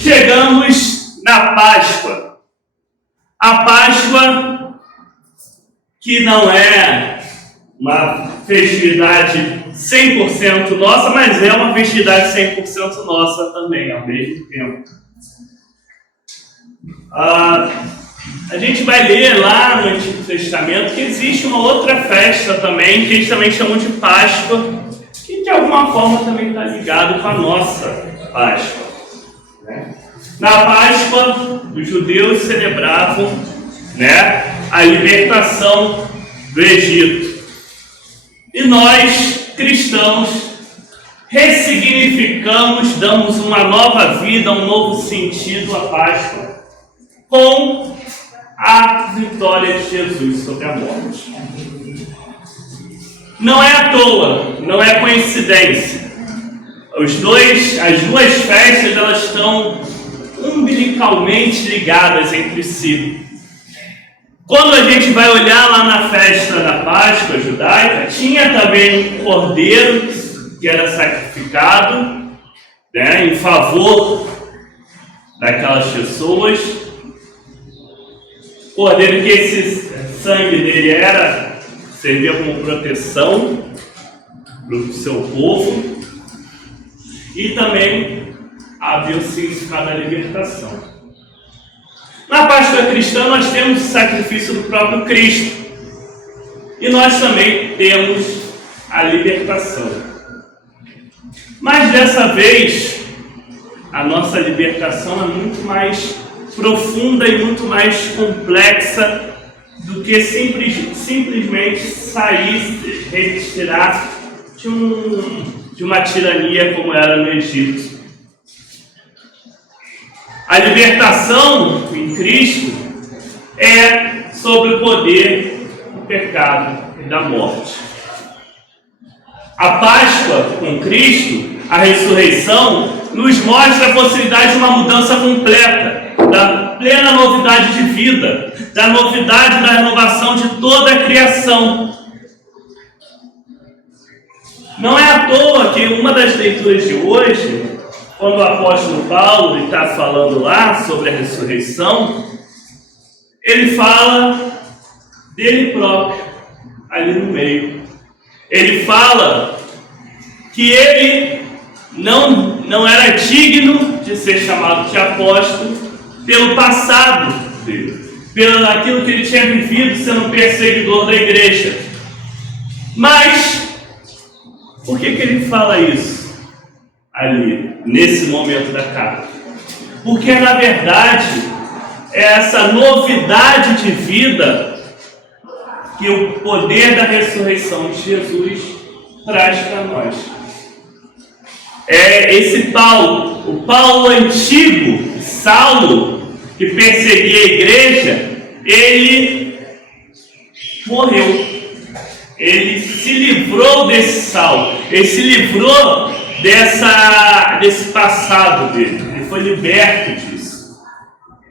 Chegamos na Páscoa. A Páscoa que não é uma festividade 100% nossa, mas é uma festividade 100% nossa também, ao mesmo tempo. A gente vai ler lá no Antigo Testamento que existe uma outra festa também, que eles também chamam de Páscoa, que de alguma forma também está ligado com a nossa Páscoa. Na Páscoa, os judeus celebravam, a libertação do Egito. E nós, cristãos, ressignificamos, damos uma nova vida, um novo sentido à Páscoa, com a vitória de Jesus sobre a morte. Não é à toa, não é coincidência. As duas festas, elas estão umbilicalmente ligadas entre si. Quando a gente vai olhar lá na festa da Páscoa judaica, tinha também um cordeiro que era sacrificado, em favor daquelas pessoas. Cordeiro que esse sangue dele servia como proteção para o seu povo, e também havia o significado da libertação. Na Páscoa cristã nós temos o sacrifício do próprio Cristo, e nós também temos a libertação. Mas dessa vez, a nossa libertação é muito mais profunda e muito mais complexa do que simplesmente sair, retirar de uma tirania como era no Egito. A libertação em Cristo é sobre o poder do pecado e da morte. A Páscoa com Cristo, a ressurreição, nos mostra a possibilidade de uma mudança completa, da plena novidade de vida, da novidade da renovação de toda a criação. Não é à toa que uma das leituras de hoje, quando o apóstolo Paulo está falando lá sobre a ressurreição, ele fala dele próprio, ali no meio. Ele fala que ele não era digno de ser chamado de apóstolo pelo passado dele, pelo aquilo que ele tinha vivido sendo perseguidor da igreja. Mas, por que ele fala isso ali, nesse momento da carta? Porque, na verdade, é essa novidade de vida que o poder da ressurreição de Jesus traz para nós. É esse Paulo, o Paulo antigo, Saulo, que perseguia a igreja, ele morreu. Ele se livrou desse Saulo, ele se livrou desse passado dele, ele foi liberto disso.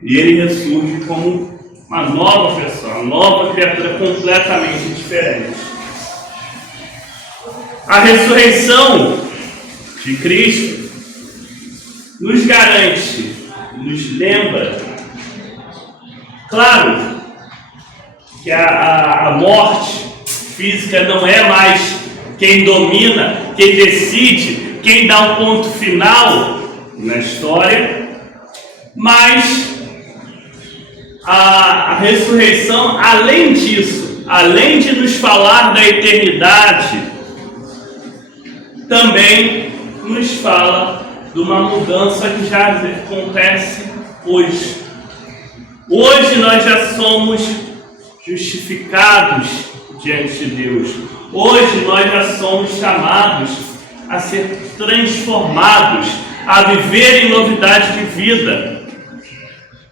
E ele ressurge como uma nova pessoa, uma nova criatura completamente diferente. A ressurreição de Cristo nos garante, nos lembra, claro, que a morte física não é mais quem domina, quem decide, quem dá um ponto final na história, mas a ressurreição, além disso, além de nos falar da eternidade, também nos fala de uma mudança que já acontece hoje. Hoje nós já somos justificados diante de Deus. Hoje nós já somos chamados a ser transformados, a viver em novidade de vida.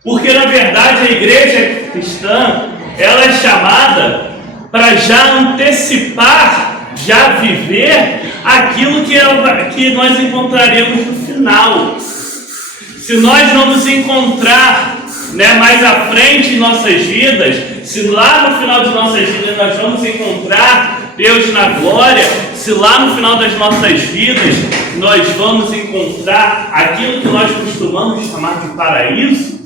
Porque, na verdade, a igreja cristã, ela é chamada para já antecipar, já viver aquilo que nós encontraremos no final. Se nós não nos encontrar mais à frente em nossas vidas, se lá no final de nossas vidas nós vamos encontrar Deus na glória, se lá no final das nossas vidas nós vamos encontrar aquilo que nós costumamos chamar de paraíso,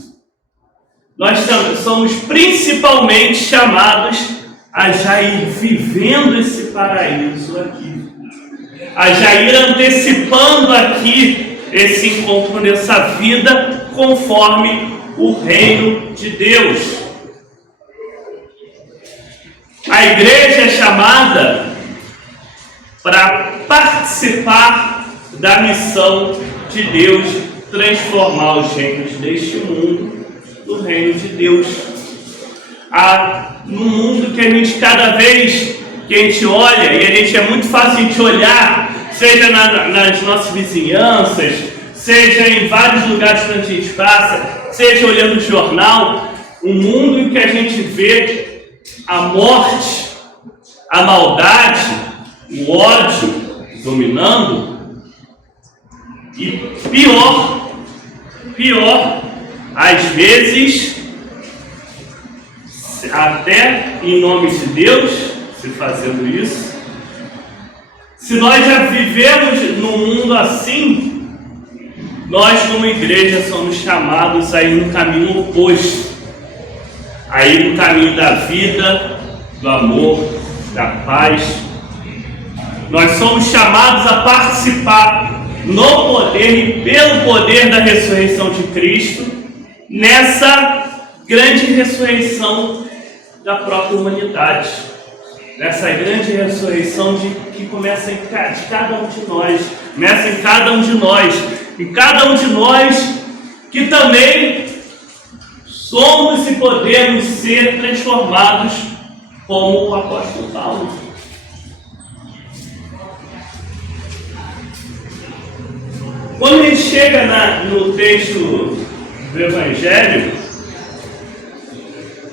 nós somos principalmente chamados a já ir vivendo esse paraíso aqui, a já ir antecipando aqui esse encontro nessa vida conforme o reino de Deus. A igreja é chamada para participar da missão de Deus, transformar os reinos deste mundo no reino de Deus. No mundo que a gente, cada vez que a gente olha, e a gente é muito fácil a gente olhar, seja nas nossas vizinhanças, seja em vários lugares que a gente passa, seja olhando o jornal, um mundo em que a gente vê a morte, a maldade, o ódio dominando, e pior, às vezes, até em nome de Deus, se fazendo isso. Se nós já vivemos num mundo assim, nós como igreja somos chamados a ir no caminho oposto, a ir no caminho da vida, do amor, da paz. Nós somos chamados a participar no poder e pelo poder da ressurreição de Cristo, nessa grande ressurreição da própria humanidade, nessa grande ressurreição que começa de cada um de nós, começa em cada um de nós, e cada um de nós que também somos e podemos ser transformados como o apóstolo Paulo. Quando a gente chega no texto do Evangelho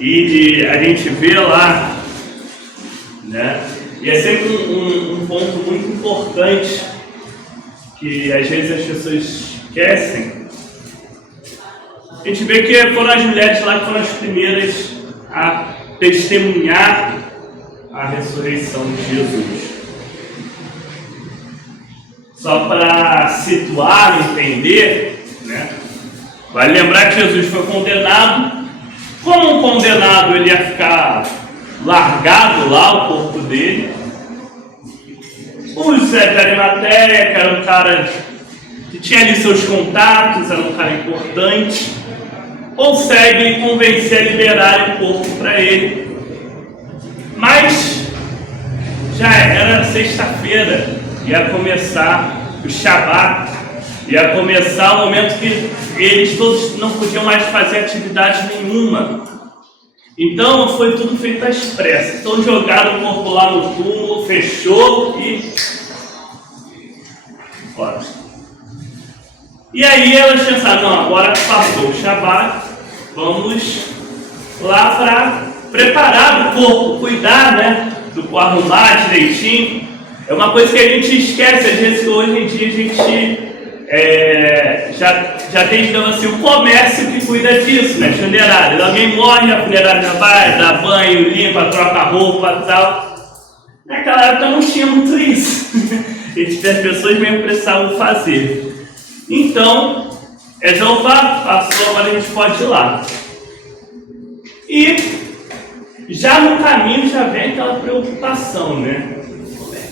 e a gente vê lá, né? E é sempre um ponto muito importante que às vezes as pessoas esquecem. A gente vê que foram as mulheres lá que foram as primeiras a testemunhar a ressurreição de Jesus. Só para situar, entender, né? Vale lembrar que Jesus foi condenado. Como um condenado, ele ia ficar largado lá, o corpo dele. O José de Arimateia, que era um cara que tinha ali seus contatos, era um cara importante, consegue convencer a liberar o corpo para ele. Mas já era sexta-feira, ia começar o Shabat, ia começar o momento que eles todos não podiam mais fazer atividade nenhuma. Então foi tudo feito às pressas. Então jogaram o corpo lá no túmulo, fechou e fora. E aí elas pensaram, não, agora que passou o Shabat, vamos lá para preparar o corpo, cuidar, né, do corpo, arrumar direitinho. É uma coisa que a gente esquece, às vezes, que hoje em dia a gente já tem, então, assim, o comércio que cuida disso, né, funerária. Alguém morre, a funerária já vai, dá banho, limpa, troca roupa e tal. Naquela época não tinha muito isso. As pessoas mesmo precisavam fazer. Então, opa, passou, agora a gente pode ir lá. E já no caminho já vem aquela preocupação, né?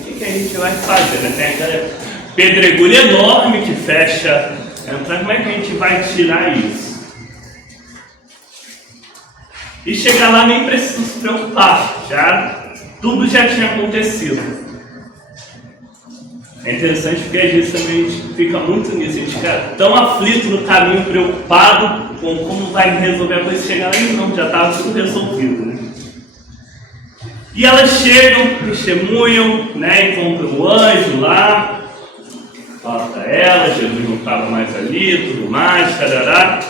O que a gente vai fazer, né? Tem aquela pedregulho enorme que fecha. Então, como é que a gente vai tirar isso? E chegar lá nem precisa se preocupar, tudo já tinha acontecido. É interessante porque às vezes também a gente fica muito nisso, a gente fica tão aflito no caminho, preocupado com como vai resolver a coisa, chegar lá e não, já estava tudo resolvido, né? E elas chegam, testemunham, né, encontram o anjo lá, fala para elas, Jesus não estava mais ali, tudo mais, tarará,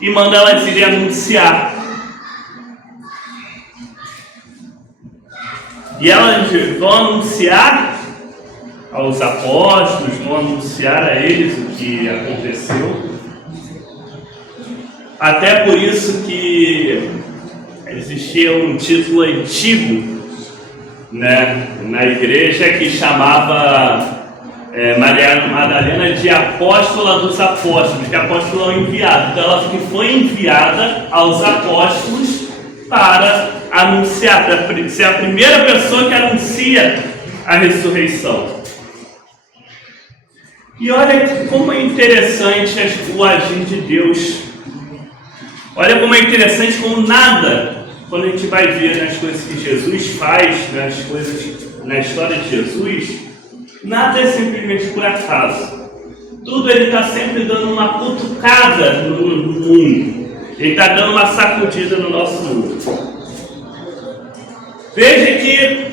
e manda elas irem anunciar. E elas vão anunciar aos apóstolos, vão anunciar a eles o que aconteceu. Até por isso que existia um título antigo né, na igreja que chamava Maria Madalena de apóstola dos apóstolos, que apóstolo é um enviado. Então ela foi enviada aos apóstolos para anunciar, para ser a primeira pessoa que anuncia a ressurreição. E olha como é interessante o agir de Deus. Olha como é interessante como nada, quando a gente vai ver nas coisas que Jesus faz, nas coisas, na história de Jesus, nada é simplesmente por acaso. Tudo ele está sempre dando uma cutucada no mundo. Ele está dando uma sacudida no nosso mundo. Veja que,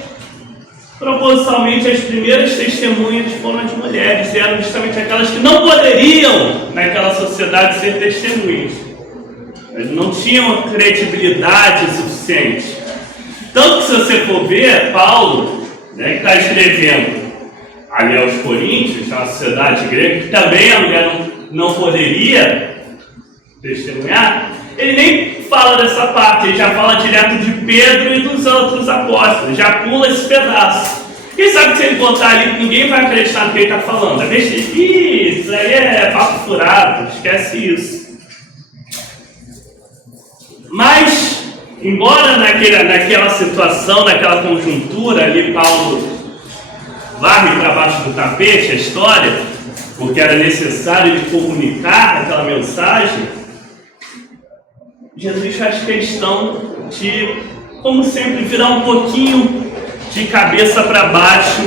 propositalmente, as primeiras testemunhas foram as mulheres. E eram justamente aquelas que não poderiam, naquela sociedade, ser testemunhas. Eles não tinham credibilidade suficiente. Tanto que, se você for ver, Paulo, né, que está escrevendo ali aos Coríntios, na sociedade grega, que também a mulher não poderia testemunhar, ele nem fala dessa parte, ele já fala direto de Pedro e dos outros apóstolos, já pula esse pedaço. Quem sabe que se ele botar ali, ninguém vai acreditar no que ele está falando. É besteira. Isso aí é papo furado, esquece isso. Mas, embora naquela situação, naquela conjuntura ali, Paulo varre para baixo do tapete a história, porque era necessário ele comunicar aquela mensagem, Jesus faz questão de, como sempre, virar um pouquinho de cabeça para baixo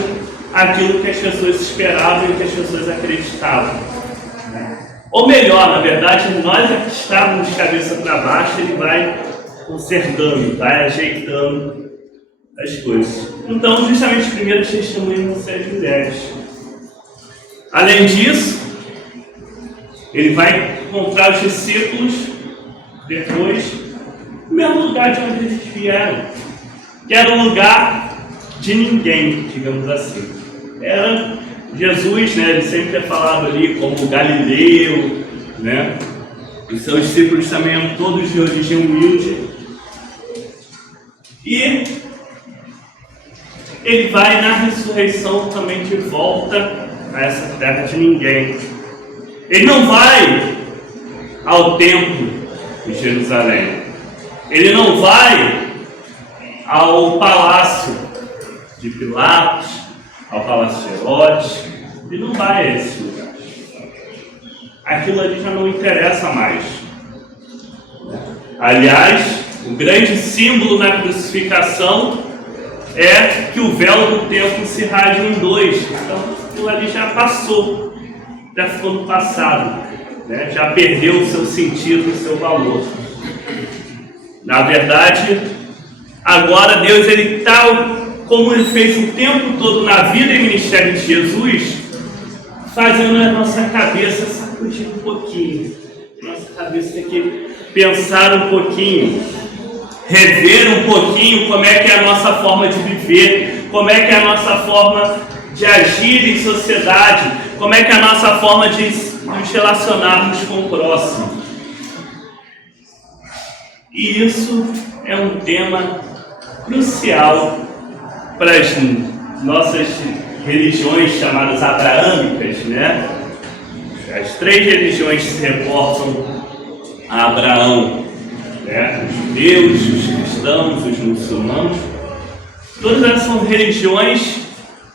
aquilo que as pessoas esperavam e que as pessoas acreditavam. Ou melhor, na verdade, nós que estávamos de cabeça para baixo, ele vai consertando, vai ajeitando as coisas. Então, justamente, os primeiros testemunhos vão ser as mulheres. Além disso, ele vai encontrar os discípulos depois no mesmo lugar de onde eles vieram, que era um lugar de ninguém, digamos assim. Era Jesus, né? Ele sempre é falado ali como Galileu, né? Os seus discípulos também eram todos de origem humilde. E ele vai na ressurreição também de volta a essa terra de ninguém. Ele não vai ao templo de Jerusalém. Ele não vai ao palácio de Pilatos, ao palácio de Herodes. Ele não vai a esse lugar. Aquilo ali já não interessa mais. Aliás, o grande símbolo na crucificação é que o véu do templo se rasga em dois. Então, aquilo ali já passou, já ficou no passado, né? Já perdeu o seu sentido, o seu valor. Na verdade, agora Deus, ele está, como ele fez o tempo todo na vida e ministério de Jesus, fazendo a nossa cabeça sacudir um pouquinho. Nossa cabeça tem que pensar um pouquinho, rever um pouquinho como é que é a nossa forma de viver, como é que é a nossa forma de agir em sociedade, como é que é a nossa forma de nos relacionarmos com o próximo. E isso é um tema crucial para as nossas religiões chamadas abraâmicas, né? As três religiões se reportam a Abraão, né? Os judeus, os cristãos, os muçulmanos. Todas elas são religiões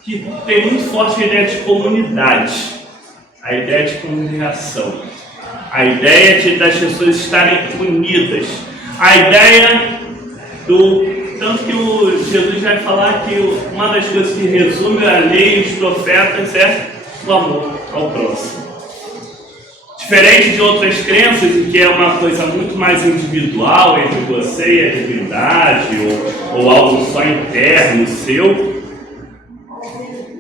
que têm muito forte a ideia de comunidade, a ideia de comunicação, a ideia das pessoas estarem unidas, a ideia do... Tanto que Jesus vai falar que uma das coisas que resume a lei e os profetas é o amor ao próximo. Diferente de outras crenças, em que é uma coisa muito mais individual entre você e a divindade, ou algo só interno seu,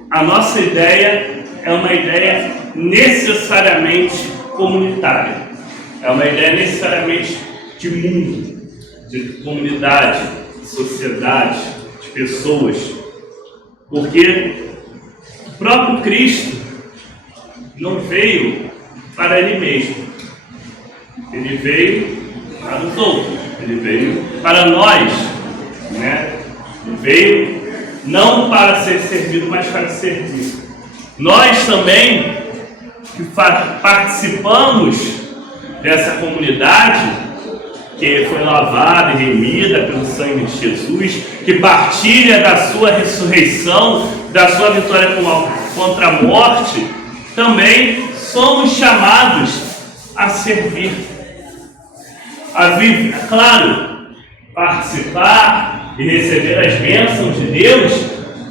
a nossa ideia é uma ideia necessariamente comunitária. É uma ideia necessariamente de mundo, de comunidade, de sociedade, de pessoas. Porque o próprio Cristo não veio para ele mesmo. Ele veio para os outros. Ele veio para nós, né? Ele veio não para ser servido, mas para servir. Nós também, que participamos dessa comunidade, que foi lavada e remida pelo sangue de Jesus, que partilha da sua ressurreição, da sua vitória contra a morte, também somos chamados a servir, a viver, claro, participar e receber as bênçãos de Deus,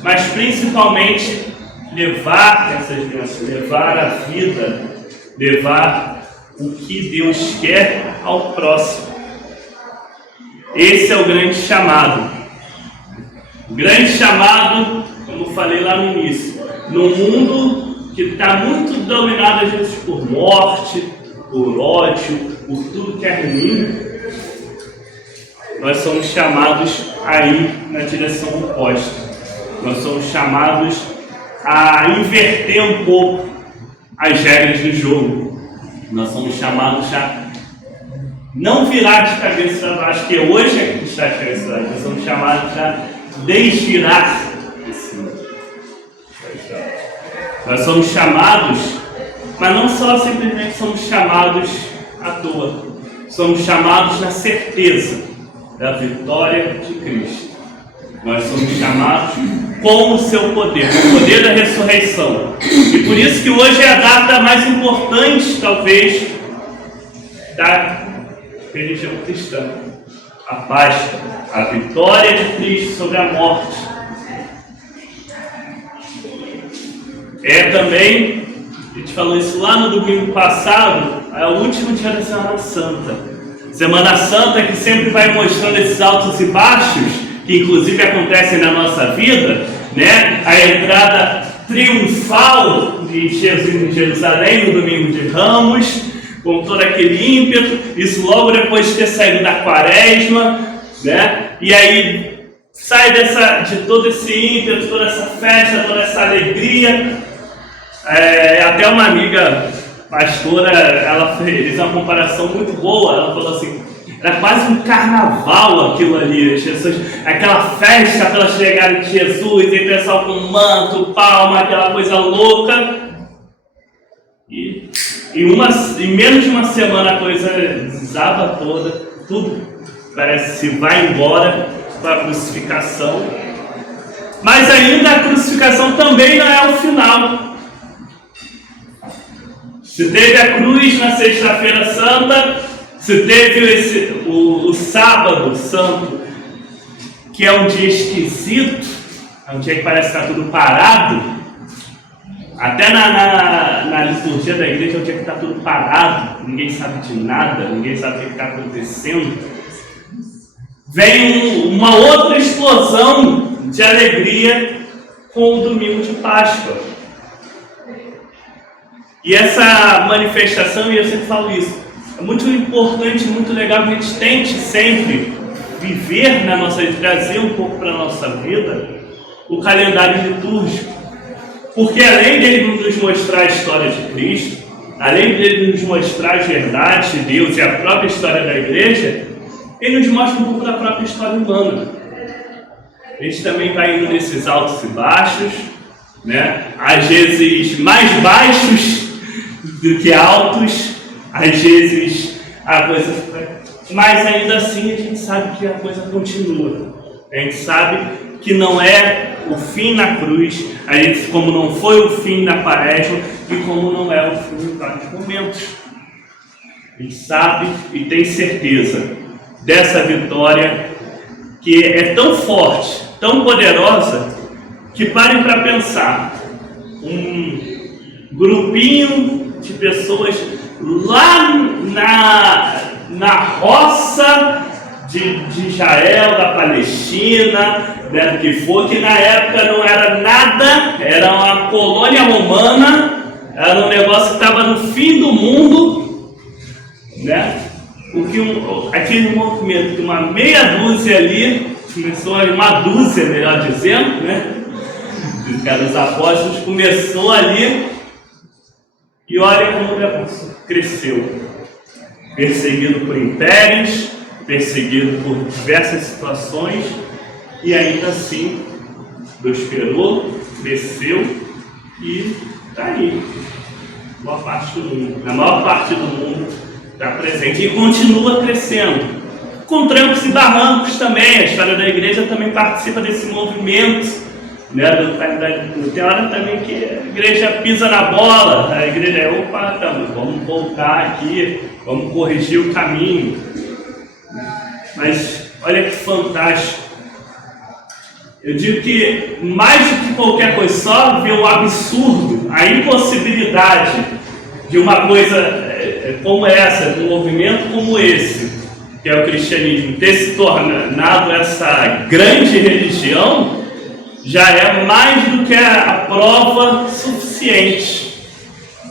mas principalmente levar essas bênçãos, levar a vida, levar o que Deus quer ao próximo. Esse é o grande chamado. O grande chamado, como falei lá no início, num mundo que está muito dominado às vezes por morte, por ódio, por tudo que é ruim, nós somos chamados a ir na direção oposta. Nós somos chamados a inverter um pouco as regras do jogo. Nós somos chamados a não virar de cabeça para baixo, que hoje é que está de cabeça para baixo. Nós somos chamados a desvirar de cima. Nós somos chamados, mas não só simplesmente somos chamados à toa. Somos chamados na certeza da vitória de Cristo. Nós somos chamados com o seu poder, o poder da ressurreição. E por isso que hoje é a data mais importante, talvez, da religião cristã. A Páscoa, a vitória de Cristo sobre a morte. É também, a gente falou isso lá no domingo passado, é o último dia da Semana Santa. Semana Santa que sempre vai mostrando esses altos e baixos, que inclusive acontecem na nossa vida, né? A entrada triunfal de Jesus em Jerusalém no domingo de Ramos, com todo aquele ímpeto, isso logo depois de ter saído da quaresma, né? E aí sai de todo esse ímpeto, toda essa festa, toda essa alegria. Até uma amiga pastora, ela fez uma comparação muito boa. Ela falou assim: era quase um carnaval aquilo ali, Jesus, aquela festa pela chegada de Jesus, e o pessoal com manto, palma, aquela coisa louca. E em menos de uma semana a coisa desaba toda, tudo parece que vai embora para a crucificação. Mas ainda a crucificação também não é o final. Se teve a cruz na sexta-feira santa, se teve o sábado santo, que é um dia esquisito, é um dia que parece que está tudo parado. Até na liturgia da igreja é um dia que está tudo parado, ninguém sabe de nada, ninguém sabe o que está acontecendo. Vem uma outra explosão de alegria com o domingo de Páscoa. E essa manifestação, e eu sempre falo isso, é muito importante, muito legal que a gente tente sempre viver na nossa vida, trazer um pouco para a nossa vida o calendário litúrgico. Porque além dele nos mostrar a história de Cristo, além dele nos mostrar as verdades de Deus e a própria história da igreja, ele nos mostra um pouco da própria história humana. A gente também vai indo nesses altos e baixos, né? Às vezes mais baixos do que altos, às vezes a coisa... Mas ainda assim a gente sabe que a coisa continua. A gente sabe que não é o fim na cruz, a gente, como não foi o fim na quaresma e como não é o fim em vários momentos. A gente sabe e tem certeza dessa vitória que é tão forte, tão poderosa, que parem para pensar. Um grupinho de pessoas lá na roça de Israel, da Palestina, né, do que for, que na época não era nada, era uma colônia romana, era um negócio que estava no fim do mundo, né? Aquele movimento que uma meia dúzia ali, começou uma dúzia, melhor dizendo, né? Os apóstolos, começou ali, e olha como o negócio cresceu, perseguido por impérios, perseguido por diversas situações, e ainda assim prosperou, cresceu e está aí. Boa parte do mundo, a maior parte do mundo está presente e continua crescendo. Com trancos e barrancos também, a história da igreja também participa desse movimento, né? Tem hora também que a igreja pisa na bola, a igreja opa, vamos voltar aqui, vamos corrigir o caminho. Mas olha que fantástico. Eu digo que mais do que qualquer coisa, só ver o absurdo, a impossibilidade de uma coisa como essa, de um movimento como esse, que é o cristianismo, ter se tornado essa grande religião, já é mais do que a prova suficiente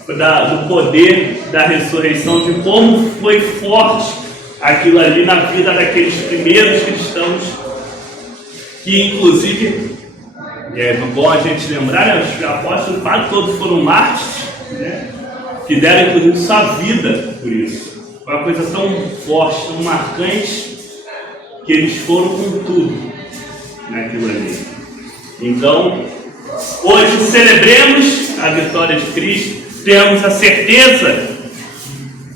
do poder da ressurreição, de como foi forte aquilo ali na vida daqueles primeiros cristãos, que inclusive, é bom a gente lembrar, né, os apóstolos quase todos foram mártires, né, que deram inclusive sua vida por isso. Foi uma coisa tão forte, tão marcante, que eles foram com tudo naquilo ali. Então, hoje celebremos a vitória de Cristo, tenhamos a certeza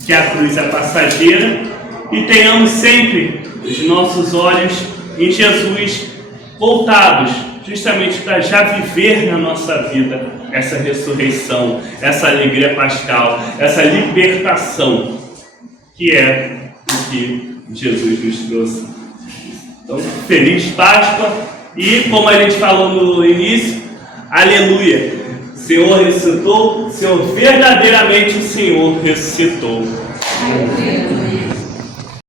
que a cruz é passageira e tenhamos sempre os nossos olhos em Jesus voltados, justamente para já viver na nossa vida essa ressurreição, essa alegria pascal, essa libertação, que é o que Jesus nos trouxe. Então, feliz Páscoa e, como a gente falou no início, aleluia! O Senhor ressuscitou, o Senhor verdadeiramente o Senhor ressuscitou. Aleluia.